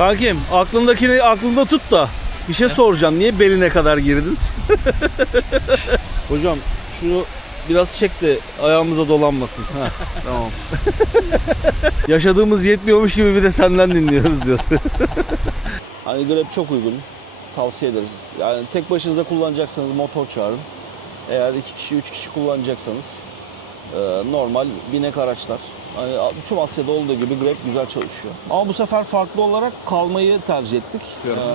Kankim aklındakini aklında tut da bir şey soracağım. Niye beline kadar girdin? Hocam şunu biraz çek de ayağımıza dolanmasın. Heh, tamam. Yaşadığımız yetmiyormuş gibi bir de senden dinliyoruz diyorsun. Hani Grab çok uygun. Tavsiye ederiz. Yani tek başınıza kullanacaksanız motor çağırın. Eğer 2 kişi 3 kişi kullanacaksanız normal binek araçlar. Hani tüm Asya'da olduğu gibi Grab güzel çalışıyor. Ama bu sefer farklı olarak kalmayı tercih ettik.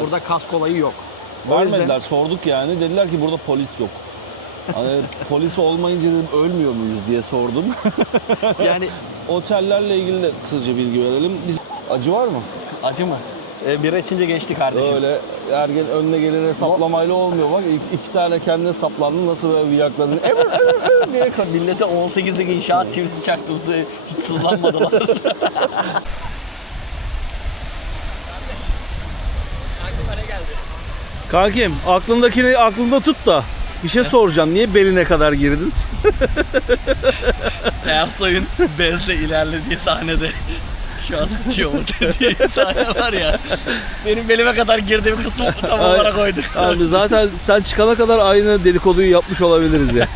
Burada kask olayı yok. Vermediler, sorduk yani. Dediler ki burada polis yok. Hani polis olmayınca dedim ölmüyor muyuz diye sordum. Yani Otellerle ilgili de kısaca bilgi verelim. Biz acı var mı? acı mı? Bira içince geçti kardeşim. Öyle ergen önüne gelene saplamayla olmuyor. Bak iki tane kendine saplandı nasıl böyle bir yakladın. diye millete 18'lik inşaat çivisi çaktımsı hiç sızlanmadılar. Kankim aklındakini aklında tut da bir şey soracağım. Niye beline kadar girdin? Ersoy'un bezle ilerlediği sahnede şu an sıçıyor mu dediği sahne var ya. Benim belime kadar girdiğim kısmı tam olarak koyduk. Abi zaten sen çıkana kadar aynı dedikoduyu yapmış olabiliriz ya.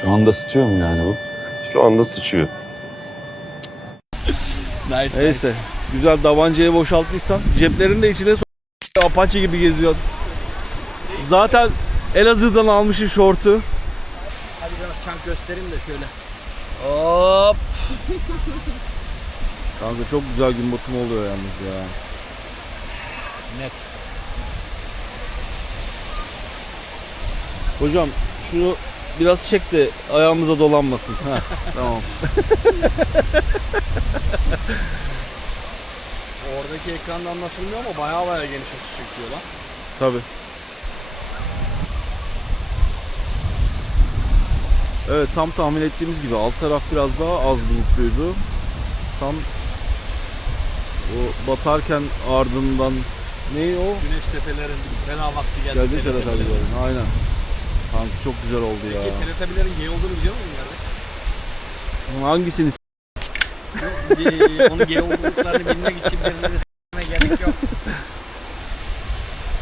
Şu anda sıçıyor mu yani bu? Şu anda sıçıyor. Nice, Neyse. Güzel davancayı boşalttıysan ceplerini de içine Apache gibi geziyor. Zaten Elazığ'dan almışın şortu. Hadi biraz çank göstereyim de şöyle. Hop. Kanka çok güzel gün batımı oluyor yalnız ya. Net. Hocam şunu biraz çek de ayağımıza dolanmasın. Heh, tamam. Oradaki ekranda anlaşılmıyor ama baya geniş açı çekiyor lan. Tabii. Evet tam tahmin ettiğimiz gibi alt taraf biraz daha az bulutluydu. Tam o batarken ardından ne o? Güneş tepelerin fena vakti geldi. Geldi Teletubbies'lerin. Aynen. Kanka çok güzel oldu ya. Teletubbies'lerin gay olduğunu biliyor musun kardeş? Hangisini Onun gay olduklarını bilmek için birileri s**meye gerek yok.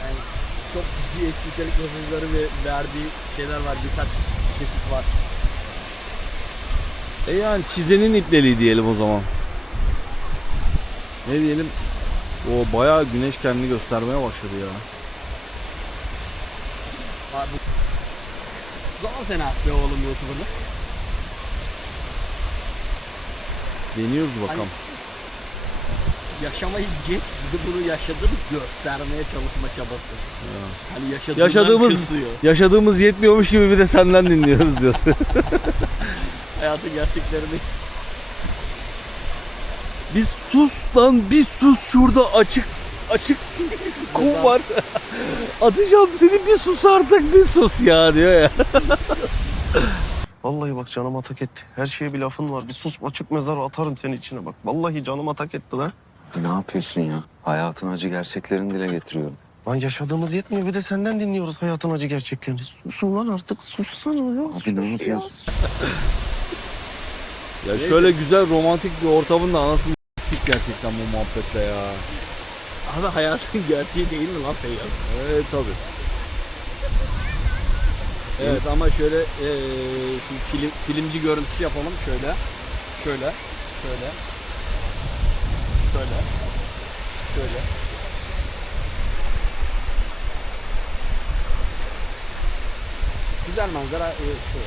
Yani çok ciddi eşcinsellik mesajları ve verdiği şeyler var. Birkaç kesit var. yani çizenin ipleliği diyelim o zaman. Ne diyelim? O bayağı güneş kendini göstermeye başladı ya. Abi, zaman sene be oğlum YouTuber'da. Deniyoruz bakalım. Yaşamayı geç, bir de bunu yaşadığını göstermeye çalışma çabası. Ya. Hani Yaşadığımız kısıyor. yaşadığımız yetmiyormuş gibi bir de senden dinliyoruz diyorsun. Hayatın gerçeklerini. Bir sus lan bir sus şurada açık kum var. Atacağım seni bir sus artık bir sus ya diyor ya. Vallahi bak canıma tak etti. Her şeye bir lafın var. Bir sus açık mezara atarım senin içine bak. Vallahi canıma tak etti lan. Ne yapıyorsun ya? Hayatın acı gerçeklerini dile getiriyorum. Lan yaşadığımız yetmiyor bir de senden dinliyoruz hayatın acı gerçeklerini. Susun lan artık sussana ya. Abi ne yapıyorsun? Ya şöyle güzel romantik bir ortamın da anasını s**tik gerçekten bu muhabbetle ya. Abi hayatın gerçeği değil mi lan Feyyaz? Evet tabii. Evet ama şöyle şu filmci görüntüsü yapalım şöyle. Şöyle. Güzel manzara şu.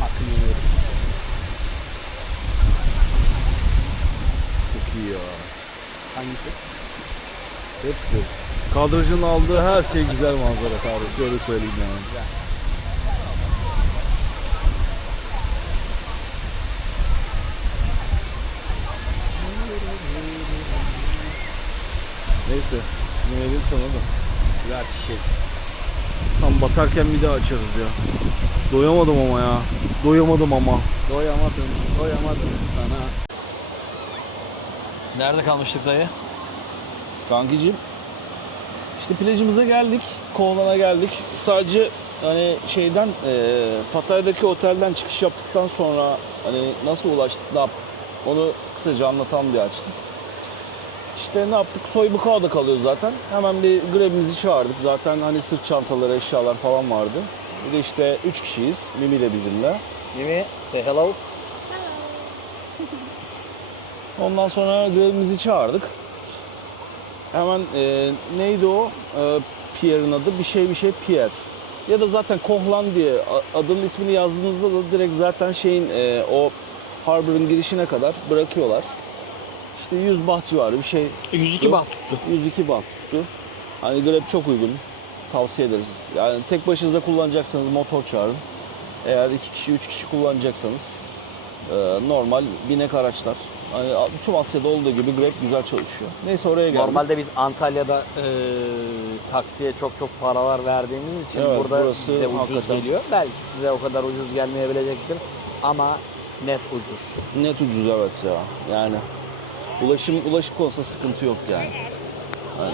Hakkını yemiyorum. Çok iyi ya. Hangisi? Hepsi. Kadrajın aldığı her şey güzel manzara kardeşim. Öyle söyleyeyim yani. Güzel. Neyse. Şunu vereyim sana da. Güzel şey. Tam batarken bir daha açarız ya. Doyamadım ama ya. Doyamadım ama. Doyamadım sana. Nerede kalmıştık dayı? Kankicim. İşte plajımıza geldik. Koğlan'a geldik. Sadece hani şeyden Pattaya'daki otelden çıkış yaptıktan sonra hani nasıl ulaştık, ne yaptık onu kısaca anlatalım diye açtım. İşte ne yaptık? Soybukağ'da kalıyoruz zaten. Hemen bir Grab'imizi çağırdık. Zaten hani sırt çantaları, eşyalar falan vardı. Bir de işte 3 kişiyiz. Mimi de bizimle. Mimi, say hello. Ondan sonra Grab'imizi çağırdık. Hemen neydi o? Pierre'in adı bir şey Pierre. Ya da zaten Kohlan diye adının ismini yazdığınızda da direkt zaten şeyin o Harbor'ın girişine kadar bırakıyorlar. İşte 100 baht civarı bir şey. 102 baht tuttu. 102 baht tuttu. Hani Grab çok uygun. Tavsiye ederiz. Yani tek başınıza kullanacaksanız motor çağırın. Eğer 2 kişi 3 kişi kullanacaksanız normal binek araçlar. Hani tüm Asya'da olduğu gibi Grab güzel çalışıyor. Neyse oraya geldik. Normalde biz Antalya'da taksiye çok paralar verdiğimiz için Evet, burada burası size ucuz hakikaten- geliyor. Belki size o kadar ucuz gelmeyebilecektir ama net ucuz. Net ucuz evet ya. Yani ulaşım konusunda sıkıntı yok yani. Hani.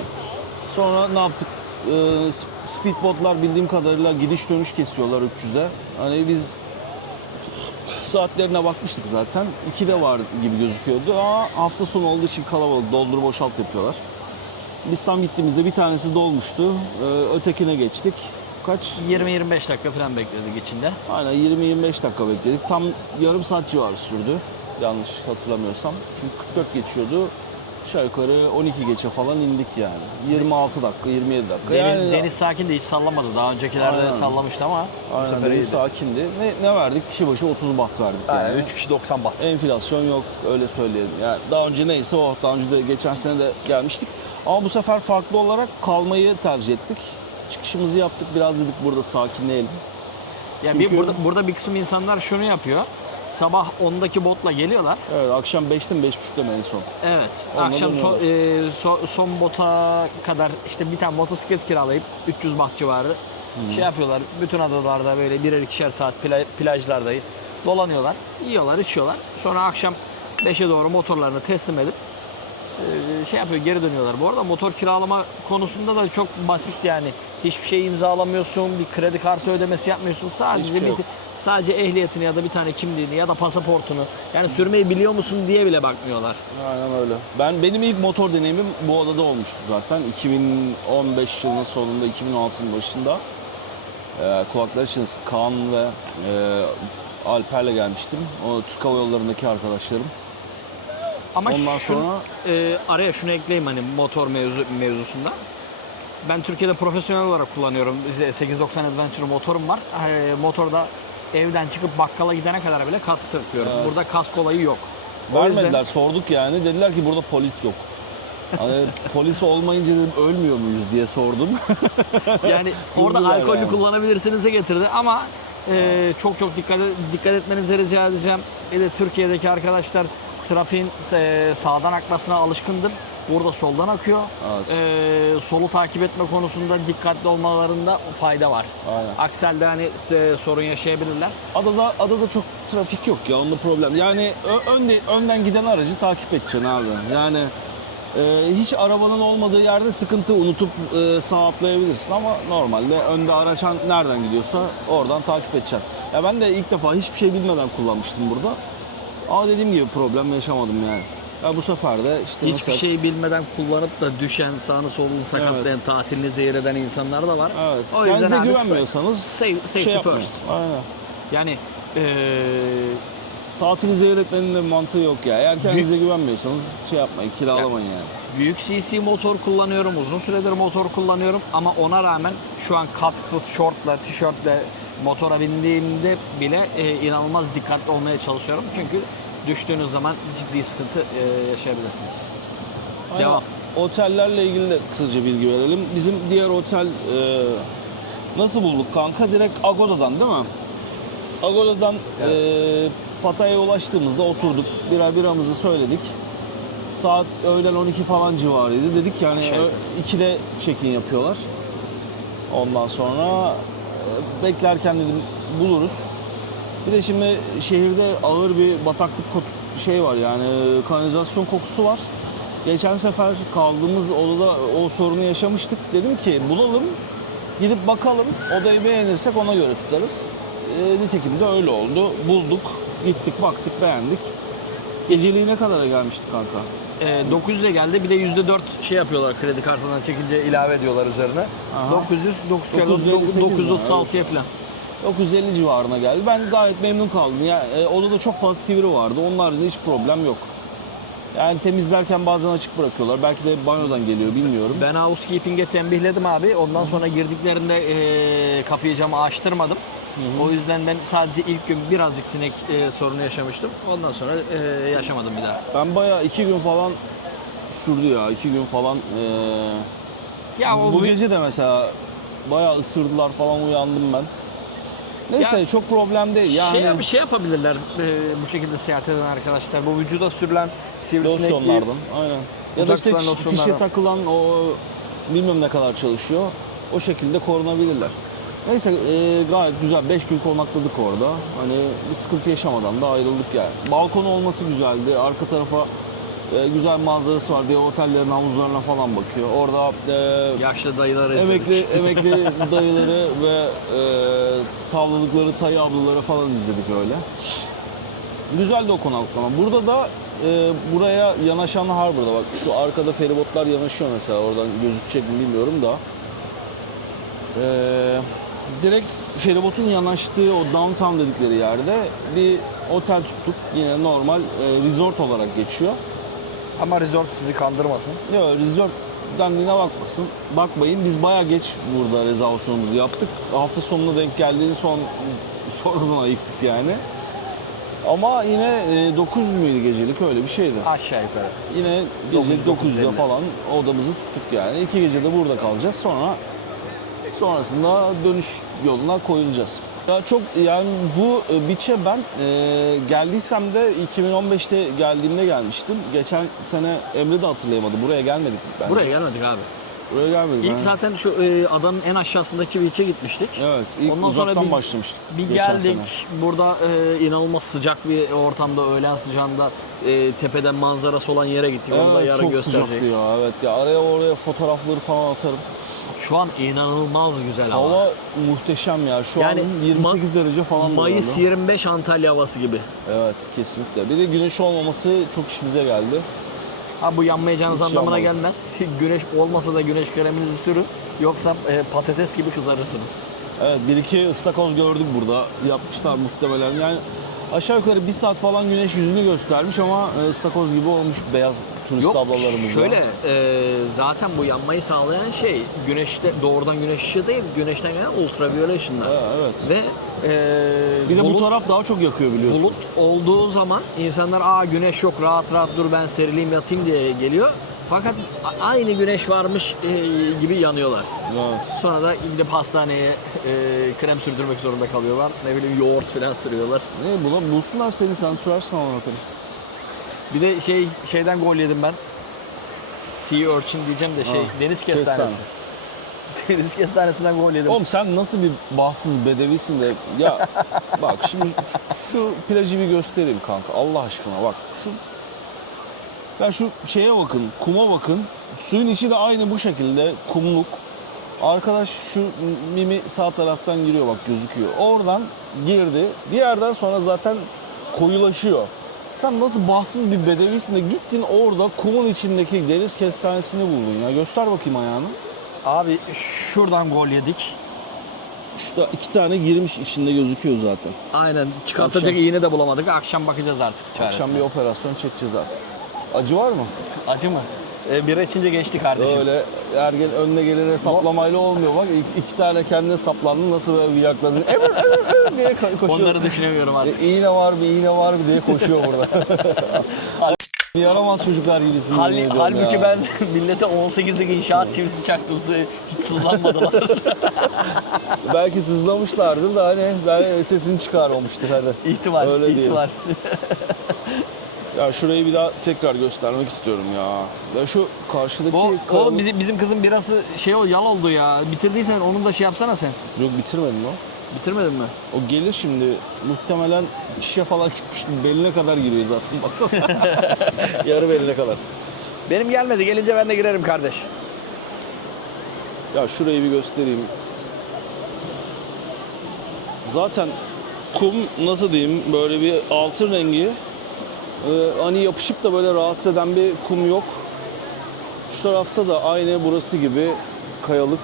Sonra ne yaptık? Speedboatlar bildiğim kadarıyla gidiş dönüş kesiyorlar 300'e. Hani biz saatlerine bakmıştık zaten. 2'de var gibi gözüküyordu ama hafta sonu olduğu için kalabalık doldur boşalt yapıyorlar. Biz tam gittiğimizde bir tanesi dolmuştu. Ötekine geçtik. Kaç? 20-25 dakika falan bekledik içinde. Aynen 20-25 dakika bekledik. Tam yarım saat civarı sürdü. Yanlış hatırlamıyorsam. Çünkü 44 geçiyordu. Aşağı yukarı 12 geçe falan indik yani. 26 dakika, 27 dakika. Deniz sakin de hiç sallamadı. Daha öncekilerde Aynen. sallamıştı ama bu Aynen, sefer deniz iyiydi. sakindi. Ne verdik? Kişi başı 30 baht verdik yani. 3 kişi 90 baht. Enflasyon yok öyle söyleyelim. Yani daha önce neyse o. Daha önce de geçen sene de gelmiştik. Ama bu sefer farklı olarak kalmayı tercih ettik. Çıkışımızı yaptık. Biraz dedik burada sakinleyelim. Yani Çünkü- burada bir kısım insanlar şunu yapıyor. Sabah 10'daki botla geliyorlar. Evet akşam 5'te mi 5.30'da mı en son? Evet. Ondan akşam dönüyorlar. son bota kadar işte bir tane motosiklet kiralayıp 300 baht civarı şey yapıyorlar. Bütün adalarda böyle birer ikişer saat plajlarda dolanıyorlar. Yiyorlar, içiyorlar. Sonra akşam 5'e doğru motorlarını teslim edip şey yapıyor, geri dönüyorlar. Bu arada motor kiralama konusunda da çok basit yani. Hiçbir şey imzalamıyorsun, bir kredi kartı ödemesi yapmıyorsun. Hiçbir şey yok. Sadece ehliyetini ya da bir tane kimliğini ya da pasaportunu. Yani sürmeyi biliyor musun diye bile bakmıyorlar. Aynen öyle. Benim ilk motor deneyimim bu odada olmuştu zaten. 2015 yılının sonunda, 2016'nın başında. Kulaklar için Kaan ve Alper'le gelmiştim. O Türk Hava Yolları'ndaki arkadaşlarım. Ama Ondan sonra araya şunu ekleyeyim hani motor mevzusunda. Ben Türkiye'de profesyonel olarak kullanıyorum. 890 Adventure motorum var. Motorda evden çıkıp bakkala gidene kadar bile kask takıyorum. Evet. Burada kask olayı yok. O vermediler, yüzden- sorduk yani. Dediler ki burada polis yok. Hani polis olmayınca dedim ölmüyor muyuz diye sordum. Yani orada Durdular alkollü yani. kullanabilirsiniz'e getirdi ama çok dikkat etmenizi rica edeceğim. Bir de Türkiye'deki arkadaşlar trafiğin sağdan akmasına alışkındır. Burada soldan akıyor. Evet. Solu takip etme konusunda dikkatli olmalarında fayda var. Aynen. Aksi halde hani sorun yaşayabilirler. Adada çok trafik yok ya, onda problem. Yani önden giden aracı takip edeceksin abi. Yani hiç arabanın olmadığı yerde sıkıntı unutup sağa atlayabilirsin ama normalde önde araç nereden gidiyorsa oradan takip edeceksin. Ya ben de ilk defa hiçbir şey bilmeden kullanmıştım burada. Ama dediğim gibi problem yaşamadım yani. Ya bu sefer de işte Hiçbir şey bilmeden kullanıp da düşen, sağını solunu sakatlayan, tatilini zehir eden insanlar da var. Evet. O yüzden Kendinize abi güvenmiyorsanız safety şey yapmayın. first. Aynen. Yani Tatili zehir etmenin de bir mantığı yok ya. Eğer kendinize güvenmiyorsanız şey yapmayın, kiralamayın yani. büyük CC motor kullanıyorum, uzun süredir motor kullanıyorum ama ona rağmen şu an kasksız şortla, tişörtle motora bindiğimde bile inanılmaz dikkatli olmaya çalışıyorum. Çünkü düştüğünüz zaman ciddi sıkıntı yaşayabilirsiniz. Aynen. Devam. Otellerle ilgili de kısaca bilgi verelim. Bizim diğer otel nasıl bulduk kanka? Direkt Agoda'dan değil mi? Agoda'dan Pattaya'ya ulaştığımızda oturduk. Biramızı söyledik. Saat öğlen 12 falan civarıydı. Dedik yani 2'de check-in yapıyorlar. Ondan sonra beklerken dedim buluruz. Bir de şimdi şehirde ağır bir bataklık şey var yani kanalizasyon kokusu var. Geçen sefer kaldığımız odada o sorunu yaşamıştık. Dedim ki bulalım Gidip bakalım, odayı beğenirsek ona göre tutarız. Nitekim de öyle oldu. Bulduk, gittik, baktık, beğendik. Geceliği ne kadara gelmişti kanka? 900'e geldi. Bir de %4 şey yapıyorlar, kredi kartından çekince ilave ediyorlar üzerine. Aha. 900, 9 kere 958 936'ya falan. 950 civarına geldi. Ben gayet memnun kaldım. Yani, odada çok fazla sivri vardı. Onun haricinde hiç problem yok. Yani temizlerken bazen açık bırakıyorlar. Belki de banyodan geliyor, bilmiyorum. Ben housekeeping'e tembihledim abi. Ondan sonra girdiklerinde kapıyı camı açtırmadım. O yüzden ben sadece ilk gün birazcık sinek sorunu yaşamıştım. Ondan sonra yaşamadım bir daha. Ben bayağı 2 gün falan sürdü ya. 2 gün falan. Ya o Bu gece de mesela bayağı ısırdılar falan, uyandım ben. Neyse Ya, çok problem değil. Yani bir şey yapabilirler bu şekilde seyahat eden arkadaşlar. Bu vücuda sürülen sivrisinekli losyonlardan. Aynen. Ya da uzak işte tutan fişe losyonlardan. takılan o bilmem ne kadar çalışıyor. O şekilde korunabilirler. Neyse gayet güzel. 5 gün konakladık orada. Hani bir sıkıntı yaşamadan da ayrıldık yani. Balkon olması güzeldi. Arka tarafa güzel manzarası var diye otellerin havuzlarına falan bakıyor. Orada yaşlı dayılar izledik. emekli dayıları ve tavladıkları Tay ablaları falan izledik öyle. Güzeldi o konaklama. Burada da buraya yanaşan Harbor'da bak, şu arkada feribotlar yanaşıyor mesela, oradan gözükecek mi bilmiyorum da. Direkt feribotun yanaştığı o downtown dedikleri yerde bir otel tuttuk. Yine normal resort olarak geçiyor. Ama resort sizi kandırmasın. Yok, resort dendiğine bakmayın. Biz bayağı geç burada rezervasyonumuzu yaptık. Hafta sonuna denk geldiğini sonradan ayıktık yani. Ama yine 900 müydü gecelik, öyle bir şeydi. Aşağı yukarı. Yine gece 900'de falan odamızı tuttuk yani. 2 gece de burada kalacağız. Sonrasında dönüş yoluna koyulacağız. Ya çok yani bu beach'e ben geldiysem de 2015'te geldiğimde gelmiştim. Geçen sene Emre de hatırlayamadı. Buraya gelmedik bence. Buraya gelmedik abi. Buraya gelmedik. İlk ben. zaten şu adanın en aşağısındaki beach'e gitmiştik. Evet, ilk Ondan sonra uzaktan bir- başlamıştık. Bir geçen geldik, sene. burada inanılmaz sıcak bir ortamda, öğlen sıcağında tepeden manzarası olan yere gittik. Onu da Evet, yarın çok gösterecek. sıcaktı ya. Evet ya, araya oraya fotoğrafları falan atarım. Şu an inanılmaz güzel hava. Hava muhteşem ya. Şu Yani an 28 derece falan. Mayıs burada. 25 Antalya havası gibi. Evet, kesinlikle. Bir de güneş olmaması çok işimize geldi. Ha, bu yanmayacağınız Hiç anlamına yanmadı. gelmez. Güneş olmasa da güneş kreminizi sürün. Yoksa patates gibi kızarırsınız. Evet, bir iki ıstakoz gördük burada. Yapmışlar muhtemelen. Yani aşağı yukarı 1 saat falan güneş yüzünü göstermiş ama ıstakoz gibi olmuş beyaz turist ablalarımız. şöyle zaten bu yanmayı sağlayan şey doğrudan güneş ışığı değil, güneşten gelen ultraviyole ışınlar. Evet. Ve Bir de bu bulut- taraf daha çok yakıyor biliyorsun. Bulut olduğu zaman insanlar güneş yok, rahat rahat dur ben serileyim yatayım diye geliyor. Fakat aynı güneş varmış gibi yanıyorlar. Evet. Sonra da gidip hastaneye krem sürdürmek zorunda kalıyorlar. Ne bileyim yoğurt falan sürüyorlar. Ne bulsunlar seni, sen sürersin ama bakalım. Bir de şeyden gol yedim ben. Sea urchin diyeceğim de deniz kestanesi. Deniz kestanesinden gol yedim. Oğlum sen nasıl bir bahtsız bedevisin de ya bak şimdi şu plajı bir göstereyim kanka Allah aşkına bak şu şeye bakın, kuma bakın, suyun içi de aynı bu şekilde kumluk. Arkadaş şu mimi sağ taraftan giriyor bak, gözüküyor. Oradan girdi, bir yerden sonra zaten koyulaşıyor. Sen nasıl bahtsız bir bedevisin de gittin orada kumun içindeki deniz kestanesini buldun ya. Göster bakayım ayağını. Abi şuradan gol yedik. Şurada 2 tane girmiş, içinde gözüküyor zaten. Aynen, çıkartacak Akşam- iğne de bulamadık. Akşam bakacağız artık çaresine. Akşam bir operasyon çekeceğiz artık. Acı var mı? Acı mı? Bira içince geçti kardeşim. Öyle ergen önüne gelene saplamayla olmuyor bak. 2 tane kendine saplandın, nasıl böyle bir yakladın. Emir diye koşuyor. Onları düşünemiyorum artık. İğne var mı diye koşuyor burada. Yaramaz çocuklar gibisin. yemin ediyorum Halbuki ya. ben millete 18'lik inşaat çivisi çaktım. Hiç sızlanmadılar. Belki sızlamışlardır da hani sesini çıkarmamıştır hadi. İhtimal. Öyle diyelim. ihtimal. Ya şurayı bir daha tekrar göstermek istiyorum ya. Ya şu karşıdaki Oğlum kayalık- bizim kızın birası yal oldu ya. Bitirdiysen onun da yapsana sen. Yok, bitirmedim o. Bitirmedin mi? O gelir şimdi, muhtemelen şişe falan gitmiş, beline kadar giriyor zaten baksana. Yarı beline kadar. Benim gelmedi. Gelince ben de girerim kardeş. Ya şurayı bir göstereyim. zaten kum nasıl diyeyim böyle bir altın rengi. Hani yapışıp da böyle rahatsız eden bir kum yok. Şu tarafta da aynı burası gibi kayalık.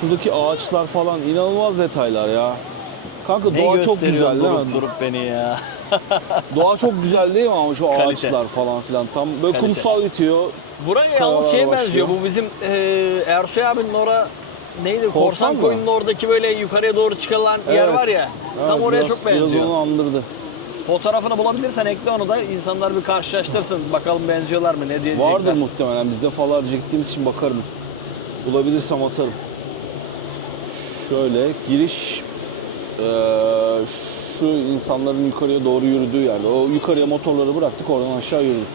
Şuradaki ağaçlar falan inanılmaz detaylar ya. Kanka doğa çok güzel değil mi? Durup beni ya. Doğa çok güzel değil mi ama şu Kalite. ağaçlar falan filan. Tam böyle Kalite. kumsal bitiyor. Buraya Kayalar yalnız şeye başlıyor. benziyor. Bu bizim Ersoy abinin neydi? Korsan Korsan mı? koyunun oradaki böyle yukarıya doğru çıkarılan yer Evet. var ya. Tam Evet, oraya biraz- çok benziyor. Biraz onu andırdı. Fotoğrafını bulabilirsen ekle onu da insanlar bir karşılaştırsın. Bakalım benziyorlar mı ne diyecekler. Vardır muhtemelen. Biz defalarca gittiğimiz için bakarım. Bulabilirsem atarım. Şöyle giriş şu insanların yukarıya doğru yürüdüğü yerde. O yukarıya motorları bıraktık, oradan aşağı yürüdük.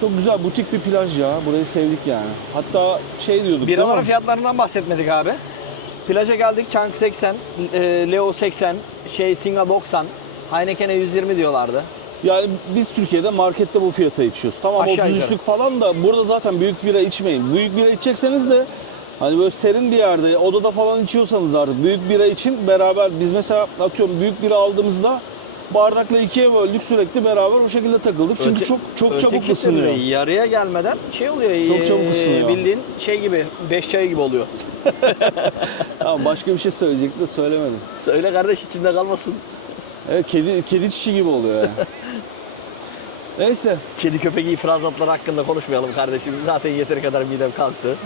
Çok güzel butik bir plaj ya. Burayı sevdik yani. Hatta şey diyorduk değil Biraların mi? fiyatlarından bahsetmedik abi. Plaja geldik. Chunk 80, Leo 80, Singa 90, Heineken'e 120 diyorlardı. Yani biz Türkiye'de markette bu fiyata içiyoruz. Tamam Aşağı 33'lük falan da burada zaten büyük bira içmeyin. Büyük bira içecekseniz de hani böyle serin bir yerde, odada falan içiyorsanız artık büyük bira için beraber biz mesela atıyorum büyük bira aldığımızda bardakla ikiye böldük sürekli beraber bu şekilde takıldık. Çünkü çok çabuk Ötekisi ısınıyor. de yarıya gelmeden oluyor. Çok çabuk ısınıyor. Bildiğin gibi 5 çayı gibi oluyor. Tamam başka bir şey söyleyecekti de söylemedim. Söyle kardeş içinde kalmasın. Evet, kedi çişi gibi oluyor yani. Neyse. Kedi köpek ifrazatları hakkında konuşmayalım kardeşim. Zaten yeteri kadar midem kalktı.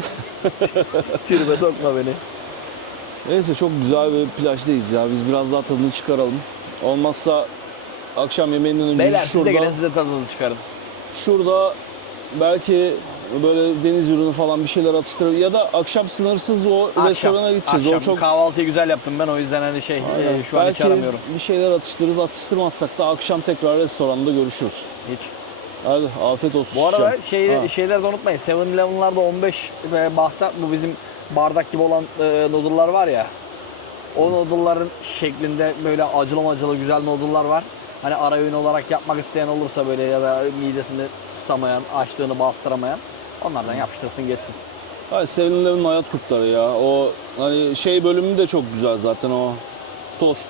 Tribe sokma beni. Neyse çok güzel bir plajdayız ya. Biz biraz daha tadını çıkaralım. Olmazsa akşam yemeğinden önce Beyler siz de gelin şurada, siz de tadınızı çıkarın. şurada belki böyle deniz ürünü falan bir şeyler atıştırır. Ya da akşam sınırsız o restorana gideceğiz. Akşam O çok kahvaltıyı güzel yaptım ben o yüzden hani şu an hiç belki aramıyorum. bir şeyler atıştırırız. Atıştırmazsak da akşam tekrar restoranda görüşürüz. Hiç. Hadi afiyet olsun. Bu arada Ha. şeyleri de unutmayın. 7-Eleven'larda 15 ve bahta bu bizim bardak gibi olan noodle'lar var ya. O noodle'ların şeklinde böyle acılı güzel noodle'lar var. Hani ara öğün olarak yapmak isteyen olursa böyle ya da midesini tutamayan, açlığını bastıramayan onlardan yapıştırsın geçsin. Hayır, 7-Eleven'in hayat kurtları ya. O hani şey bölümü de çok güzel zaten o tost.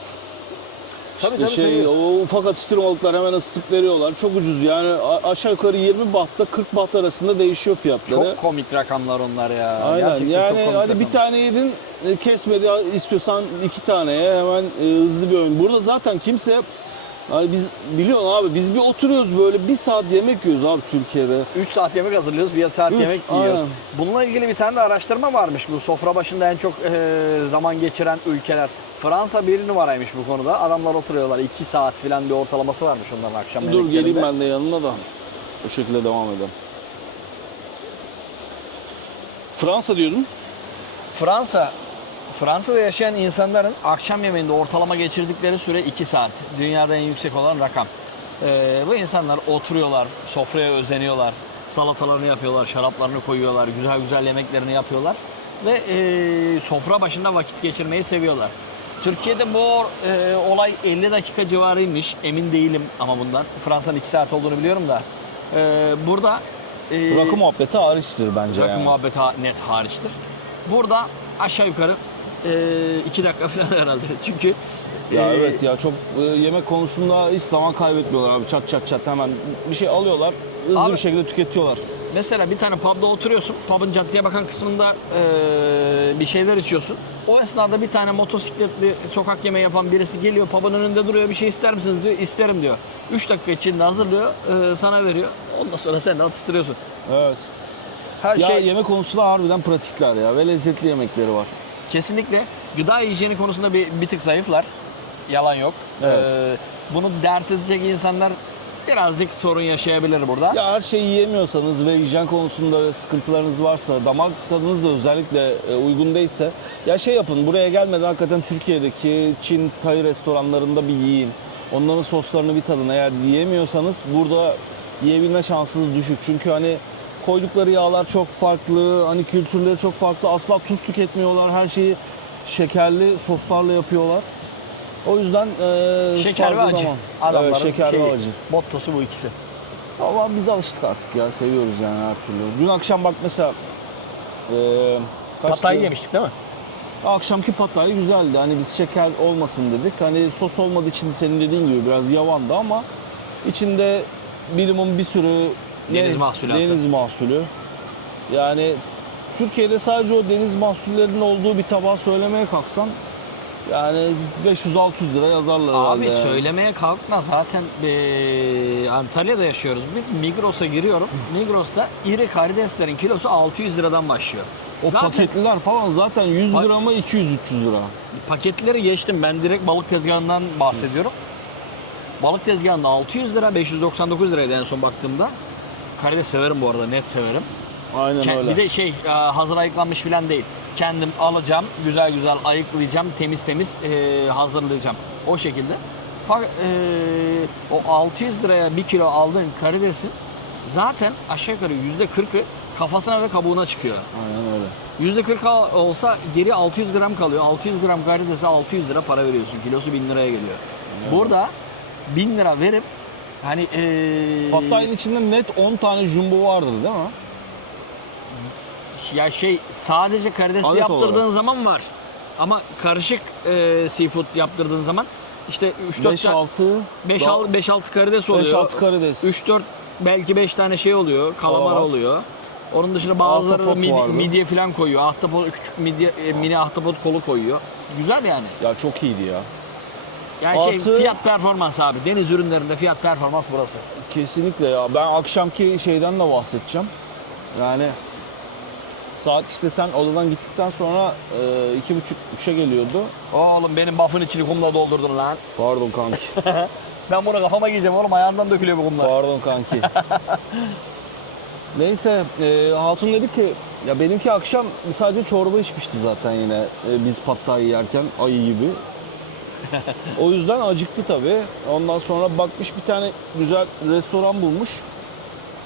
Tabii. O ufak atıştırmalıklar hemen ısıtıp veriyorlar. Çok ucuz yani aşağı yukarı 20 bahtla 40 baht arasında değişiyor fiyatları. Çok komik rakamlar onlar ya. Aynen Gerçekten yani çok komik hadi bir rakamlar. tane yedin kesmedi istiyorsan 2 taneye hemen hızlı bir öğün. Burada zaten kimse hani biz biliyorsun abi biz bir oturuyoruz böyle 1 saat yemek yiyoruz abi Türkiye'de. 3 saat yemek hazırlıyoruz, 1 saat Üç, yemek yiyoruz. aynen. Bununla ilgili bir tane de araştırma varmış. Bu sofra başında en çok zaman geçiren ülkeler. Fransa 1 numaraymış bu konuda. Adamlar oturuyorlar 2 saat falan bir ortalaması varmış onların akşam Dur yemeklerinde. geleyim ben de yanına da o şekilde devam edelim. Fransa diyordun. Fransa'da yaşayan insanların akşam yemeğinde ortalama geçirdikleri süre 2 saat. Dünyada en yüksek olan rakam. Bu insanlar oturuyorlar, sofraya özeniyorlar, salatalarını yapıyorlar, şaraplarını koyuyorlar, güzel yemeklerini yapıyorlar ve sofra başında vakit geçirmeyi seviyorlar. Türkiye'de bu olay 50 dakika civarıymış, emin değilim ama bundan. Fransa'nın 2 saat olduğunu biliyorum da. Burada Rakı muhabbeti hariçtir bence rakı yani. muhabbeti net hariçtir. Burada aşağı yukarı 2 dakika falan herhalde. Çünkü Ya evet ya çok yemek konusunda hiç zaman kaybetmiyorlar abi çat hemen bir şey alıyorlar hızlı Abi- bir şekilde tüketiyorlar. mesela bir tane pub'da oturuyorsun. Pub'ın caddeye bakan kısmında bir şeyler içiyorsun. O esnada bir tane motosikletli sokak yemeği yapan birisi geliyor. Pub'ın önünde duruyor. Bir şey ister misiniz diyor. İsterim diyor. 3 dakika içinde hazırlıyor. Sana veriyor. Ondan sonra sen de atıştırıyorsun. Evet. Her Ya şey yemek konusunda harbiden pratikler ya ve lezzetli yemekleri var. kesinlikle gıda hijyeni konusunda bir tık zayıflar. Yalan yok. Evet. Bunu dert edecek insanlar birazcık sorun yaşayabilir burada. Ya her şeyi yiyemiyorsanız ve hijyen konusunda sıkıntılarınız varsa, damak tadınız da özellikle uygun değilse ya şey yapın buraya gelmeden hakikaten Türkiye'deki Çin, Tay restoranlarında bir yiyin. Onların soslarını bir tadın. Eğer yiyemiyorsanız burada yiyebilme şansınız düşük. Çünkü hani koydukları yağlar çok farklı, hani kültürleri çok farklı. Asla tuz tüketmiyorlar. Her şeyi şekerli soslarla yapıyorlar. O yüzden Şeker ve farklı acı. zaman. Adamların Evet, şeker ve acı. mottosu bu ikisi. Ama biz alıştık artık ya. Seviyoruz yani her türlü. Dün akşam bak mesela... Patay yemiştik değil mi? Akşamki Patay güzeldi. Hani biz şeker olmasın dedik. Hani sos olmadığı için senin dediğin gibi biraz yavandı ama içinde minimum bir sürü Deniz mahsulatı. Deniz mahsulü. Yani Türkiye'de sadece o deniz mahsullerinin olduğu bir tabağı söylemeye kalksan yani 500-600 lira yazarlar Abi herhalde yani. söylemeye kalkma zaten Antalya'da yaşıyoruz biz. Migros'a giriyorum. Migros'ta iri karideslerin kilosu 600 liradan başlıyor. O Zaten paketliler falan zaten 100 Bak- grama 200-300 lira. paketleri geçtim. Ben direkt balık tezgahından bahsediyorum. Balık tezgahında 600 lira, 599 liraydı en son baktığımda. Karides severim bu arada, net severim. Aynen öyle. Bir de hazır ayıklanmış falan değil. Kendim alacağım, güzel güzel ayıklayacağım, temiz temiz hazırlayacağım. O şekilde. Fakat o 600 liraya 1 kilo aldığın karidesin zaten aşağı yukarı %40'ı kafasına ve kabuğuna çıkıyor. Aynen öyle. %40 olsa geri 600 gram kalıyor. 600 gram karidese 600 lira para veriyorsun. Kilosu 1000 liraya geliyor. Burada 1000 lira verip hani Patayın içinde net 10 tane jumbo vardır değil mi? ya sadece karidesli Adet yaptırdığın olarak. zaman var. Ama karışık seafood yaptırdığın zaman işte 3-4 5-6 karides oluyor. 5-6 karides. 3-4 belki 5 tane şey oluyor. Kalamar Kalamar. oluyor. Onun dışında bazıları Ahtapot vardı. midye falan koyuyor. Ahtapot küçük midye mini ahtapot kolu koyuyor. Güzel yani. Ya çok iyiydi ya. Yani Artı- fiyat performans abi. Deniz ürünlerinde fiyat performans burası. Kesinlikle ya. Ben akşamki şeyden de bahsedeceğim. Yani saat işte sen odadan gittikten sonra 2.30-3'e geliyordu. Oğlum benim buff'ın içini kumla doldurdun lan. Pardon kanki. Ben bunu kafama giyeceğim oğlum. Ayağımdan dökülüyor bu kumlar. Pardon kanki. Neyse hatun dedi ki ya benimki akşam sadece çorba içmişti zaten yine biz pattayı yerken ayı gibi. O yüzden acıktı tabii. Ondan sonra bakmış bir tane güzel restoran bulmuş.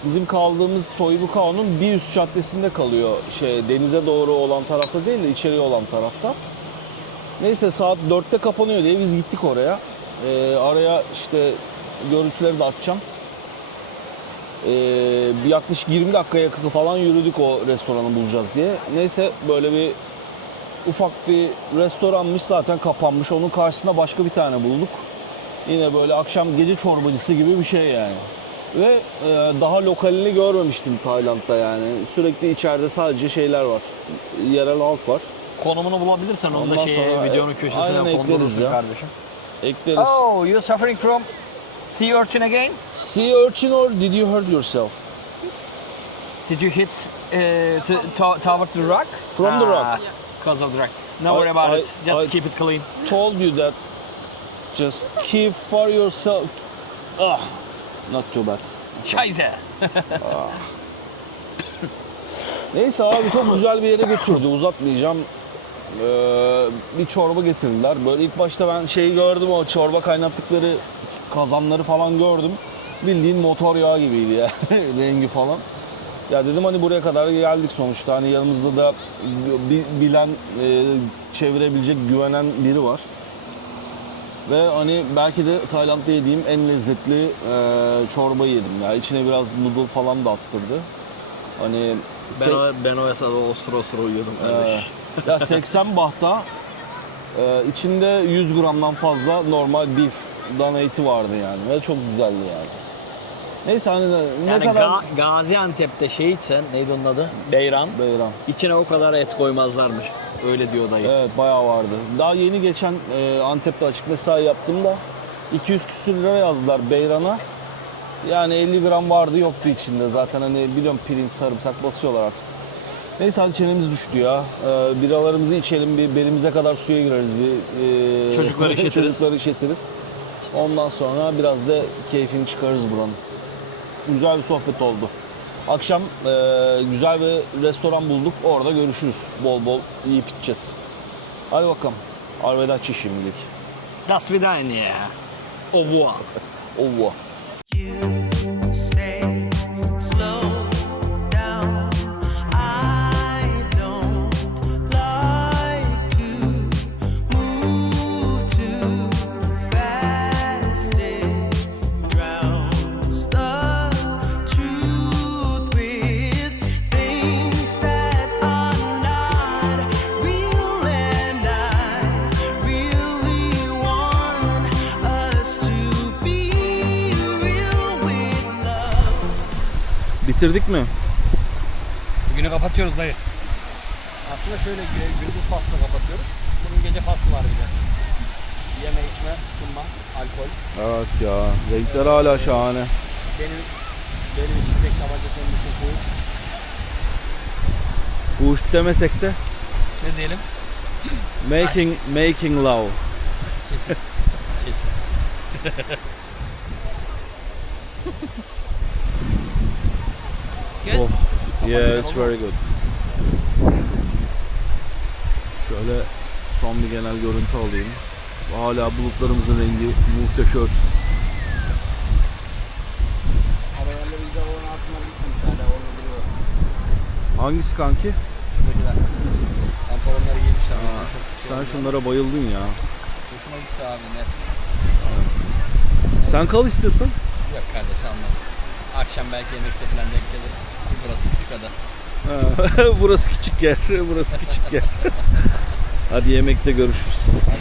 Bizim kaldığımız Soylukao'nun bir üst caddesinde kalıyor. Denize doğru olan tarafta değil de içeriye olan tarafta. Neyse saat 4'te kapanıyor diye biz gittik oraya. Araya işte görüntüleri de atacağım. Bir yaklaşık 20 dakika yakın falan yürüdük o restoranı bulacağız diye. Neyse böyle bir ufak bir restoranmış zaten kapanmış. Onun karşısında başka bir tane bulduk. Yine böyle akşam gece çorbacısı gibi bir şey yani. Ve daha lokalini görmemiştim Tayland'da yani. Sürekli içeride sadece şeyler var. Yerel halk var. Konumunu bulabilirsen onu da Ondan sonra, videonun köşesine aynen ekleriz kondurursun ya. kardeşim. Ekleriz. Oh, you're suffering from sea urchin again? Sea urchin or did you hurt yourself? Did you hit toward the rock? From the rock. Because of the rock. No worry about it. Just I keep it clean. Told you that just keep for yourself. Ah, not too bad. Scheiße. Neyse abi çok güzel bir yere götürdü. Uzatmayacağım. Bir çorba getirdiler. Böyle ilk başta ben gördüm, o çorba kaynattıkları kazanları falan gördüm. Bildiğin motor yağı gibiydi ya. Rengi falan. Ya dedim hani buraya kadar geldik sonuçta. Hani yanımızda da bilen, çevirebilecek, güvenen biri var. Ve hani belki de Tayland'da yediğim en lezzetli çorbayı yedim. Ya içine biraz noodle falan da attırdı. Hani Ben o esnada ostra uyuyordum kardeş. ya 80 bahta içinde 100 gramdan fazla normal beef dana eti vardı yani. Ve çok güzeldi yani. Neyse hani ne Yani kadar... Gaziantep'te içsen neydi onun adı? Beyran. Beyran. İçine o kadar et koymazlarmış. Öyle diyor dayı. Evet bayağı vardı. Daha yeni geçen Antep'te açık mesai yaptığımda 200 küsür lira yazdılar Beyran'a. Yani 50 gram vardı yoktu içinde. Zaten hani biliyorum pirinç, sarımsak basıyorlar artık. Neyse hadi çenemiz düştü ya. Biralarımızı içelim, bir belimize kadar suya gireriz. Çocukları işletiriz. Çocukları işletiriz. Ondan sonra biraz da keyfini çıkarırız buranın. Güzel bir sohbet oldu. Akşam güzel bir restoran bulduk. Orada görüşürüz. Bol bol yiyip içeceğiz. Hadi bakalım. Arrivederci şimdilik. Das Vidania. Au revoir. Au revoir. You say slow down. I don't like to move too fast. It drowns the truth with things that are not real and Bitirdik mi? Bugünü kapatıyoruz dayı. Aslında şöyle gündüz faslını kapatıyoruz. Bunun gece faslı var bir de. Yeme içme, tutunma, alkol. Evet ya. Renkler hala şahane. Benim için tek tabanca, senin için fuhuş. Fuhuş demesek de Ne diyelim? making love. Kesin. Kesin. Oh. Yeah, it's very good. Şöyle son bir genel görüntü alayım. Hala bulutlarımızın rengi muhteşem. Aralarla güzel olan altınlar gitmemiş hala, orada duruyor. Hangisi kanki? Şuradakiler. Pantolonları giymişler. Aa, Çok şey sen oldu. şunlara bayıldın ya. Hoşuma gitti abi, net. Sen kal istiyorsan. Yok kardeş, anladım. Akşam belki yemekte falan denk geliriz. Burası küçük ada. Ha, burası küçük yer. Burası küçük yer. Hadi yemekte görüşürüz. Hadi